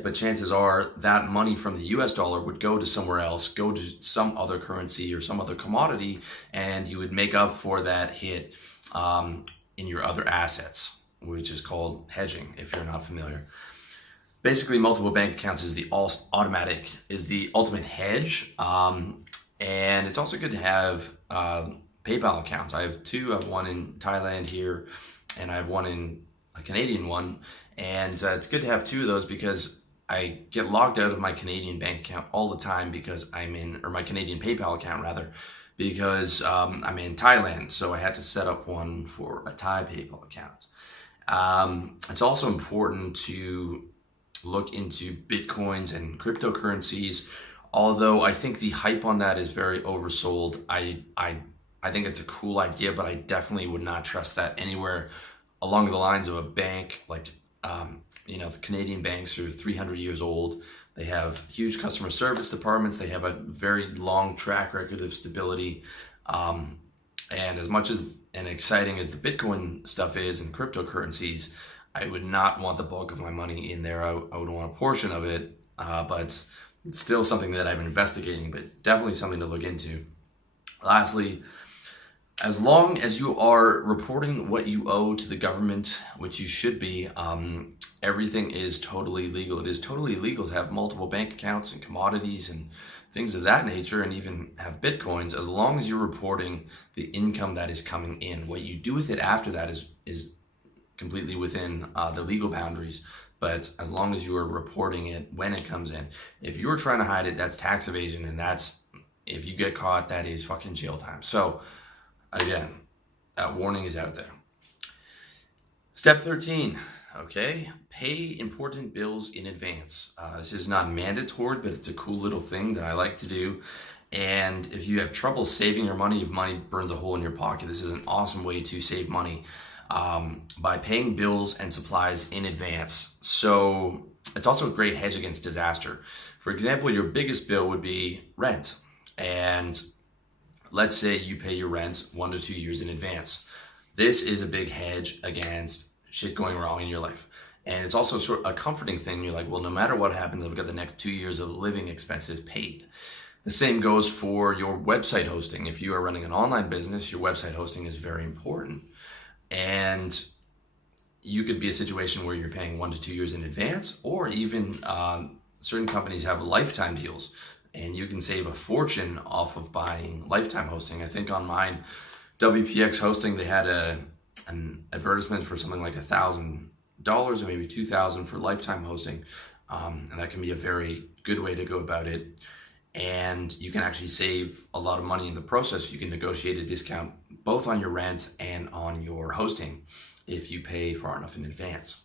it, but chances are that money from the US dollar would go to somewhere else, go to some other currency or some other commodity, and you would make up for that hit in your other assets, which is called hedging, if you're not familiar. Basically, multiple bank accounts is the ultimate hedge, and it's also good to have PayPal accounts. I have two. I have one in Thailand here, and I have one in a Canadian one. And it's good to have two of those because I get logged out of my Canadian bank account all the time because my Canadian PayPal account rather, because I'm in Thailand. So I had to set up one for a Thai PayPal account. It's also important to look into Bitcoins and cryptocurrencies, although I think the hype on that is very oversold. I think it's a cool idea, but I definitely would not trust that anywhere along the lines of a bank. Like, the Canadian banks are 300 years old. They have huge customer service departments. They have a very long track record of stability. And as much as and exciting as the Bitcoin stuff is and cryptocurrencies, I would not want the bulk of my money in there. I would want a portion of it, but it's still something that I'm investigating, but definitely something to look into. Lastly, as long as you are reporting what you owe to the government, which you should be, everything is totally legal. It is totally legal to have multiple bank accounts and commodities and things of that nature, and even have Bitcoins, as long as you're reporting the income that is coming in. What you do with it after that is completely within the legal boundaries, but as long as you are reporting it when it comes in. If you are trying to hide it, that's tax evasion, and if you get caught, that is fucking jail time. So again, that warning is out there. Step 13, okay? Pay important bills in advance. This is not mandatory, but it's a cool little thing that I like to do. And if you have trouble saving your money, if money burns a hole in your pocket, this is an awesome way to save money by paying bills and supplies in advance. So it's also a great hedge against disaster. For example, your biggest bill would be rent. And let's say you pay your rent 1 to 2 years in advance. This is a big hedge against shit going wrong in your life. And it's also sort of a comforting thing. You're like, well, no matter what happens, I've got the next 2 years of living expenses paid. The same goes for your website hosting. If you are running an online business, your website hosting is very important. And you could be a situation where you're paying 1 to 2 years in advance, or even certain companies have lifetime deals, and you can save a fortune off of buying lifetime hosting. I think on mine, WPX Hosting, they had an advertisement for something like $1,000 or maybe $2,000 for lifetime hosting, and that can be a very good way to go about it. And you can actually save a lot of money in the process. You can negotiate a discount both on your rent and on your hosting if you pay far enough in advance.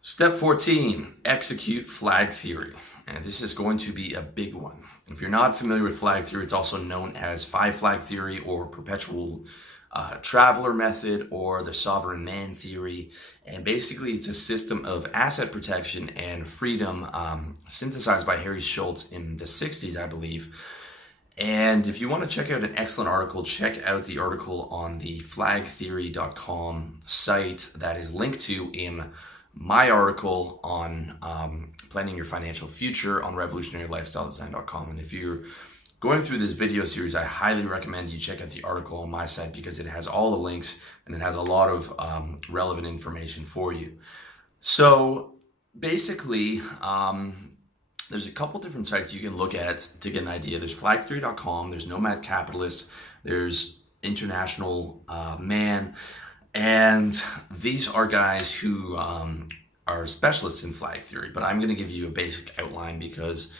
Step 14, execute flag theory. And this is going to be a big one. If you're not familiar with flag theory, it's also known as 5 flag theory or perpetual traveler method or the sovereign man theory. And basically it's a system of asset protection and freedom synthesized by Harry Schultz in the 60s, I believe. And if you want to check out an excellent article, check out the article on the flagtheory.com site that is linked to in my article on planning your financial future on revolutionarylifestyledesign.com. And if you're going through this video series, I highly recommend you check out the article on my site because it has all the links and it has a lot of relevant information for you. So basically, there's a couple different sites you can look at to get an idea. There's flagtheory.com, there's Nomad Capitalist, there's International Man. And these are guys who are specialists in flag theory, but I'm going to give you a basic outline because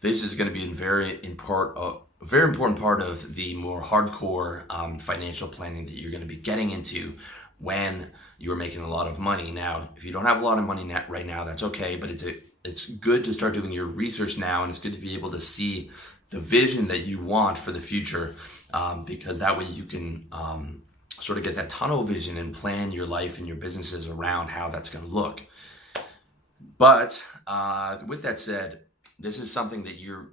this is going to be a very important part of the more hardcore financial planning that you're going to be getting into when you're making a lot of money. Now, if you don't have a lot of money right now, that's okay, but it's good to start doing your research now, and it's good to be able to see the vision that you want for the future, because that way you can sort of get that tunnel vision and plan your life and your businesses around how that's going to look. But with that said, This is something that you're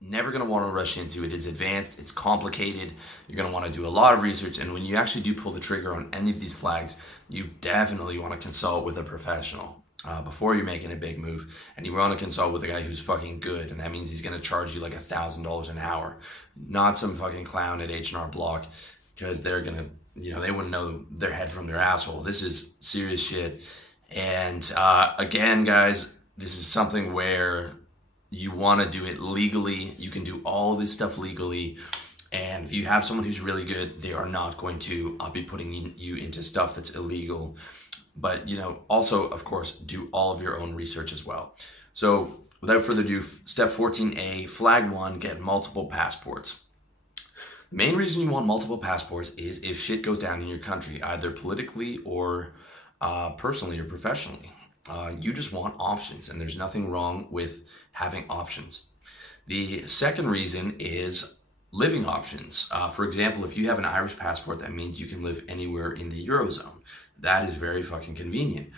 never going to want to rush into. It is advanced, it's complicated. You're going to want to do a lot of research. And when you actually do pull the trigger on any of these flags, you definitely want to consult with a professional before you're making a big move. And you want to consult with a guy who's fucking good. And that means he's going to charge you like $1,000 an hour, not some fucking clown at H&R Block, because they're going to, they wouldn't know their head from their asshole. This is serious shit. And again, guys, this is something where you want to do it legally. You can do all this stuff legally. And if you have someone who's really good, they are not going to be putting you into stuff that's illegal. But, also, of course, do all of your own research as well. So without further ado, step 14A, flag 1, get multiple passports. The main reason you want multiple passports is if shit goes down in your country, either politically or personally or professionally. You just want options, and there's nothing wrong with having options. The second reason is living options. For example, if you have an Irish passport, that means you can live anywhere in the Eurozone. That is very fucking convenient.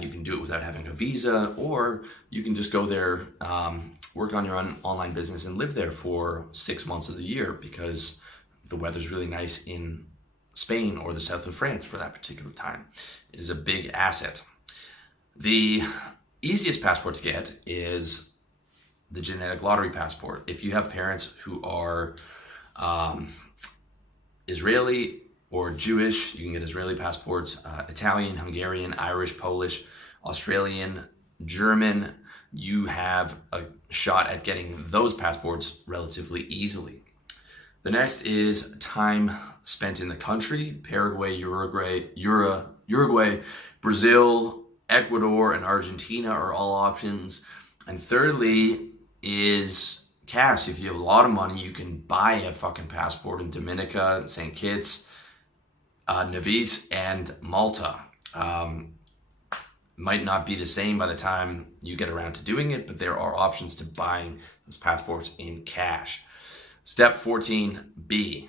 You can do it without having a visa, or you can just go there, work on your own online business and live there for 6 months of the year because the weather's really nice in Spain or the south of France for that particular time. It is a big asset. The easiest passport to get is the genetic lottery passport. If you have parents who are Israeli or Jewish, you can get Israeli passports, Italian, Hungarian, Irish, Polish, Australian, German. You have a shot at getting those passports relatively easily. The next is time spent in the country. Paraguay, Uruguay, Brazil, Ecuador, and Argentina are all options. And thirdly is cash. If you have a lot of money, you can buy a fucking passport in Dominica, St. Kitts, Nevis, and Malta. Might not be the same by the time you get around to doing it, but there are options to buying those passports in cash. Step 14B,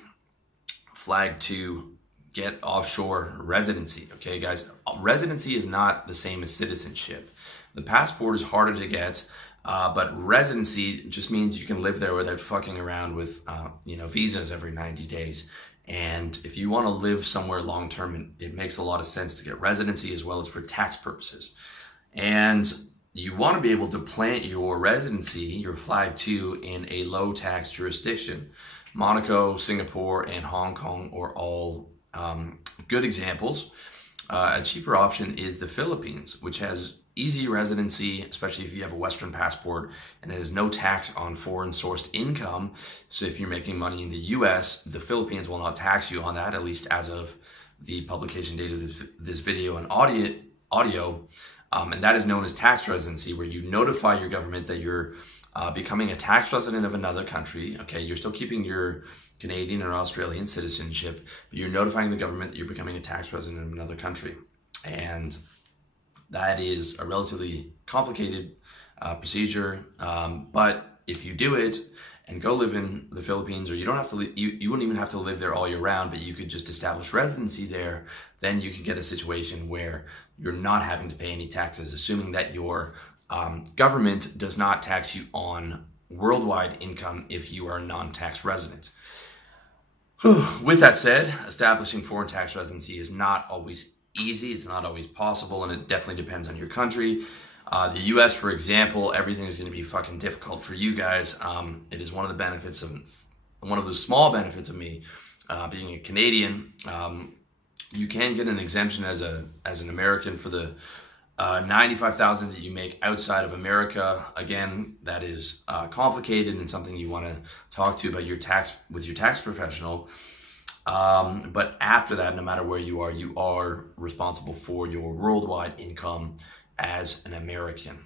flag 2, get offshore residency. Okay, guys, residency is not the same as citizenship. The passport is harder to get, but residency just means you can live there without fucking around with, visas every 90 days. And if you want to live somewhere long term, it makes a lot of sense to get residency as well as for tax purposes. And you want to be able to plant your residency, your flag 2, in a low tax jurisdiction. Monaco, Singapore, and Hong Kong are all good examples. A cheaper option is the Philippines, which has easy residency, especially if you have a Western passport, and it has no tax on foreign sourced income. So if you're making money in the US, the Philippines will not tax you on that, at least as of the publication date of this video and audio. And that is known as tax residency, where you notify your government that you're becoming a tax resident of another country. Okay, you're still keeping your Canadian or Australian citizenship, but you're notifying the government that you're becoming a tax resident of another country. And that is a relatively complicated procedure, but if you do it and go live in the Philippines, or you don't have to, you wouldn't even have to live there all year round, but you could just establish residency there, then you can get a situation where you're not having to pay any taxes, assuming that your government does not tax you on worldwide income if you are a non-tax resident. With that said, establishing foreign tax residency is not always easy, it's not always possible, and it definitely depends on your country. The US, for example, everything is going to be fucking difficult for you guys. It is one of the small benefits of me being a Canadian. You can get an exemption as an American for the $95,000 that you make outside of America. Again, that is complicated and something you want to talk to about your tax professional. But after that, no matter where you are responsible for your worldwide income as an American.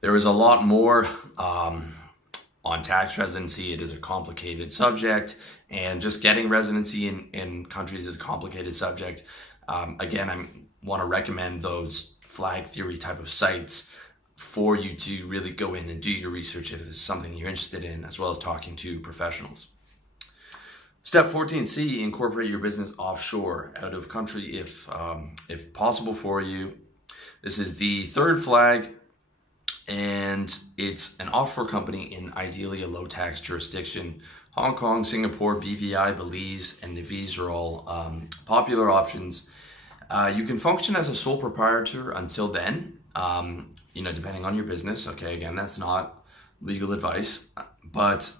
There is a lot more on tax residency. It is a complicated subject, and just getting residency in countries is a complicated subject. Again, I want to recommend those flag theory type of sites for you to really go in and do your research if this is something you're interested in, as well as talking to professionals. Step 14C, incorporate your business offshore, out of country if possible for you. This is the third flag, and it's an offshore company in ideally a low tax jurisdiction. Hong Kong, Singapore, BVI, Belize, and Nevis are all popular options. You can function as a sole proprietor until then, depending on your business. Okay, again, that's not legal advice, but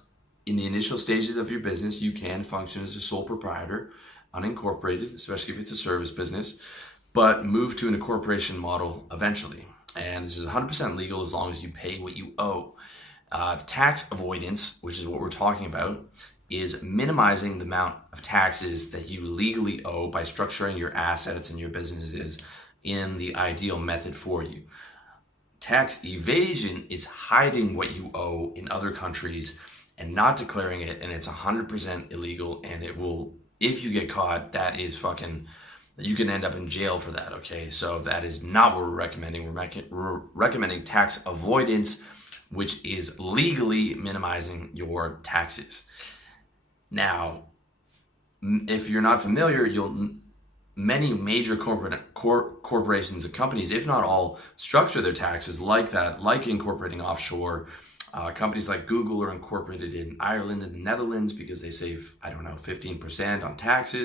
in the initial stages of your business, you can function as a sole proprietor, unincorporated, especially if it's a service business, but move to an incorporation model eventually. And this is 100% legal as long as you pay what you owe. Tax avoidance, which is what we're talking about, is minimizing the amount of taxes that you legally owe by structuring your assets and your businesses in the ideal method for you. Tax evasion is hiding what you owe in other countries and not declaring it, and it's 100% illegal, and it will, if you get caught, that is fucking, you can end up in jail for that, okay? So that is not what we're recommending. We're recommending tax avoidance, which is legally minimizing your taxes. Now, if you're not familiar, many major corporations and companies, if not all, structure their taxes like that, like incorporating offshore. Companies like Google are incorporated in Ireland and the Netherlands because they save, 15% on taxes.